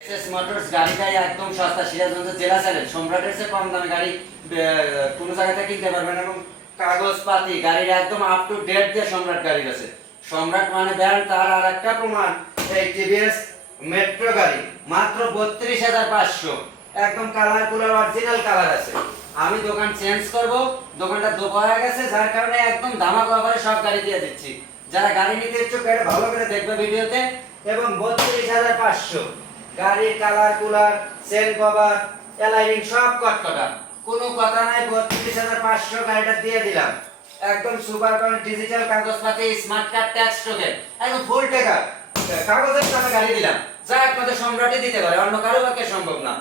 SS motors গাড়িটাই একদম সস্তা, সিরাজগঞ্জ জেলা চ্যালেঞ্জ। সম্রাটের চেয়ে কম দামে গাড়ি কোনো জায়গা থেকে কিনতে পারবেন এবং কাগজপাতি গাড়ির একদম আপ টু ডেট দিয়ে সম্রাট গাড়ির আছে। সম্রাট মানে ব্র্যান্ড, তার আর একটা প্রমাণ এই টিভিএস মেট্রো গাড়ি মাত্র ৩২,৫০০, একদম কালার পুরো অরিজিনাল কালার আছে। আমি দোকান চেঞ্জ করব, দোকানটা দোকা হয়ে গেছে, যার কারণে একদম ধামাকা অফারে সব গাড়ি দিয়ে দিচ্ছি। যারা গাড়ি নিতে ইচ্ছুক এটা ভালো করে দেখবে ভিডিওতে। এবং ৩২,৫০০ গাড়ির কালার কুলার সেল কভার এলাইনিং সব কটকটা, কোনো কথা নাই। ৩২,৫০০ গাড়িটা দিয়ে দিলাম একদম সুপার কন্ডিশন, ডিজিটাল কাগজপাতি, স্মার্ট কার্ড, ট্যাক্স টোকেন, একদম ফুল টাকা কাগজের টাকা গাড়ি দিলাম, যা একমাত্র সম্রাটই দিতে পারে, অন্য কারো পক্ষে সম্ভব না।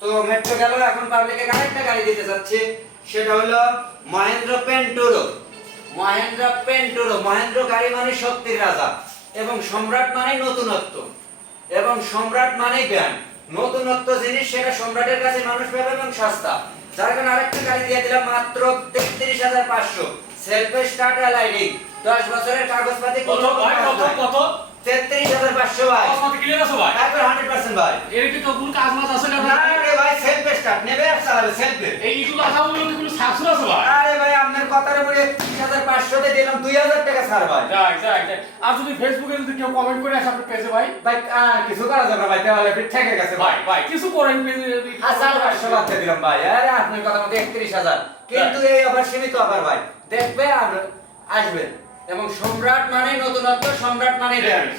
তো মেট্রো গেল, এখন পাবলিকে আরেকটা গাড়ি দিতে যাচ্ছে, সেটা হলো মহেন্দ্র পেন্টুরো। মহেন্দ্র পেন্টুরো, মহেন্দ্র গাড়ি মানে শক্তির রাজা, এবং সম্রাট মানে নতুনত্ব, এবং সম্রাট মানে ব্র্যান্ড। নতুনত্ব জিনিস সেটা সম্রাটের কাছে মানুষ পাবে এবং সস্তা, যার কারণে আরেকটা গাড়ি দিয়ে দিলাম মাত্র ৩৩,৫০০, সেলফ স্টার্ট এলআইডি, 10 বছরের কাগজপাতি। কত ভাই? কত ৩৩,৫০০ ভাই। কত ক্লিয়ার আছে ভাই? একবার 100% ভাই। এর কি তো কোন কাজ মাছ আছে না? না রে ভাই, সেলফ স্টার্ট নেবে আর চালাবে সেলফ। এই ইটু কথা বলতে কোনো সাকসুর আছে ভাই? আরে ভাই আপনার কথার উপরে ৩০,৫০০ তে দিলাম ২০০০ টাকা ছাড় ভাই। যাক। আর যদি ফেসবুকে যদি কেউ কমেন্ট করে আসে আপনার পেজে ভাই, ভাই আর কিছু করা যাবে না ভাই, দেওয়ালে ফিট থেকে গেছে ভাই। ভাই কিছু করেন পেজে। ১,৫০০ বাদ দিয়ে দিলাম ভাই। আরে আপনার কথা মতো ৩১,০০০, কিন্তু এই অফার সীমিত অফার ভাই, দেখবে আর আসবেন। এবং সম্রাট মানে নতুনত্ব, সম্রাট মানে ব্র্যান্ড।